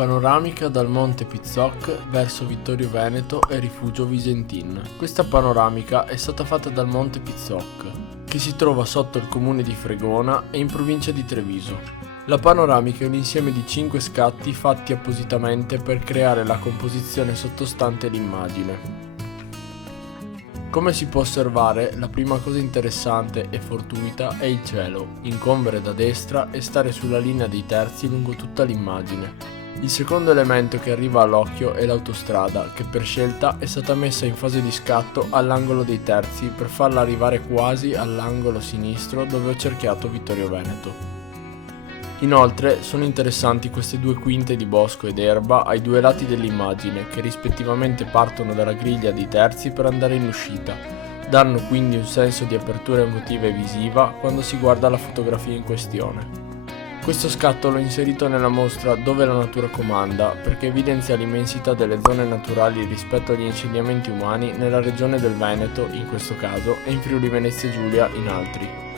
Panoramica dal Monte Pizzoc verso Vittorio Veneto e Rifugio Visentin. Questa panoramica è stata fatta dal Monte Pizzoc, che si trova sotto il comune di Fregona e in provincia di Treviso. La panoramica è un insieme di 5 scatti fatti appositamente per creare la composizione sottostante l'immagine. Come si può osservare, la prima cosa interessante e fortuita è il cielo, incombere da destra e stare sulla linea dei terzi lungo tutta l'immagine. Il secondo elemento che arriva all'occhio è l'autostrada, che per scelta è stata messa in fase di scatto all'angolo dei terzi per farla arrivare quasi all'angolo sinistro dove ho cerchiato Vittorio Veneto. Inoltre sono interessanti queste due quinte di bosco ed erba ai due lati dell'immagine, che rispettivamente partono dalla griglia dei terzi per andare in uscita, danno quindi un senso di apertura emotiva e visiva quando si guarda la fotografia in questione. Questo scatto l'ho inserito nella mostra Dove la natura comanda perché evidenzia l'immensità delle zone naturali rispetto agli insediamenti umani nella regione del Veneto in questo caso e in Friuli Venezia Giulia in altri.